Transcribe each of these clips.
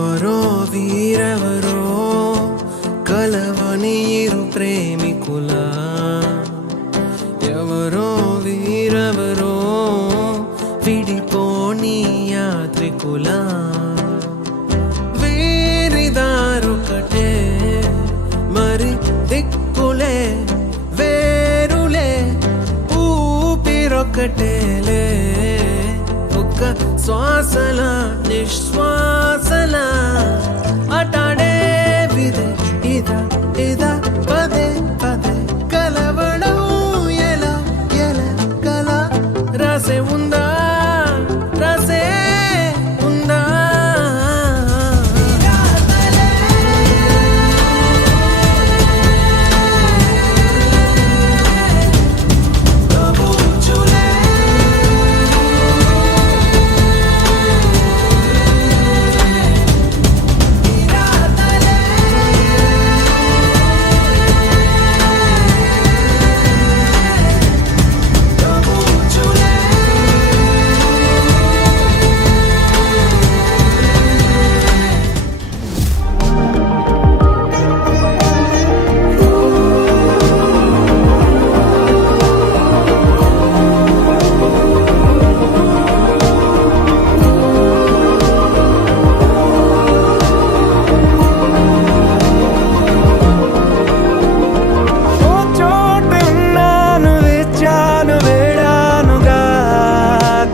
ఎవరో వీరెవరో కలవని ఇరు ప్రేమికుల, ఎవరో వీరెవరో విడిపోని యాత్రికుల, వీరిదారొకటే మరి దిక్కులే వేరులే ఊపిరొకటేలే, ఒక్క శ్వాసల నిశ్వాసల అటాడే విదే ఇదా ఇదా పదే పదే కలవడం ఎలా ఎలా కల రాసే ఉందా రాసే ఉందా.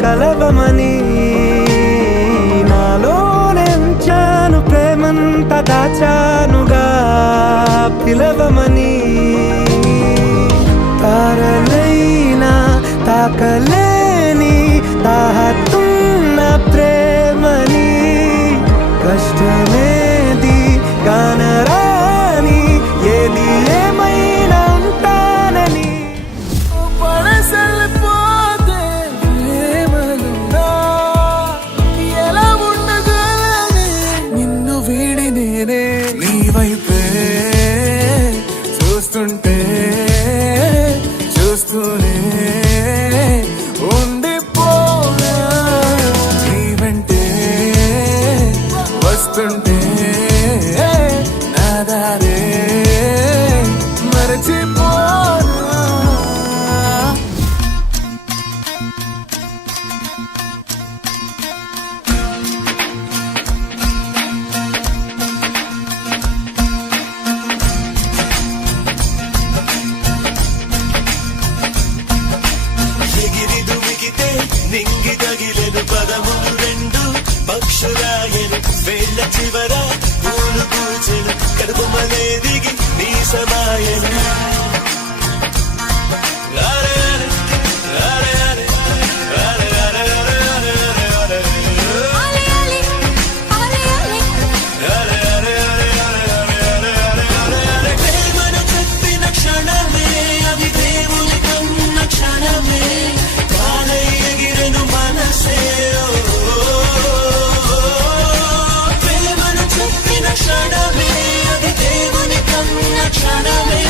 కలవమని నాలోనెంచాను ప్రేమంత దాచానుగా పిలవమని, తారలైనా తాకలేని తాహతున్న ప్రేమని, కష్టమేది కానరాని ఏది ఏమైనా ఉంటానని పడసలిపోతే ప్రేమలున్నా ఎలా ఉండగలని నిన్ను వీడి నేనే నీ వైపే చూస్తుంటే చూస్తూనే ఉండిపోనా, నీ వెంటే వస్తుంటే నా దారే మరచిపోనా. నింగి తగిలెను పదములు రెండు పక్షురాయను వేళ్ళ చివర పూలు పూచెను కడుపుమలే దిగి నీ సమాయను. ప్రేమను చెప్పిన క్షణమే అది దేవుని కన్న క్షణమే, ప్రేమను చెప్పిన క్షణమే అది దేవుని కన్న క్షణమే.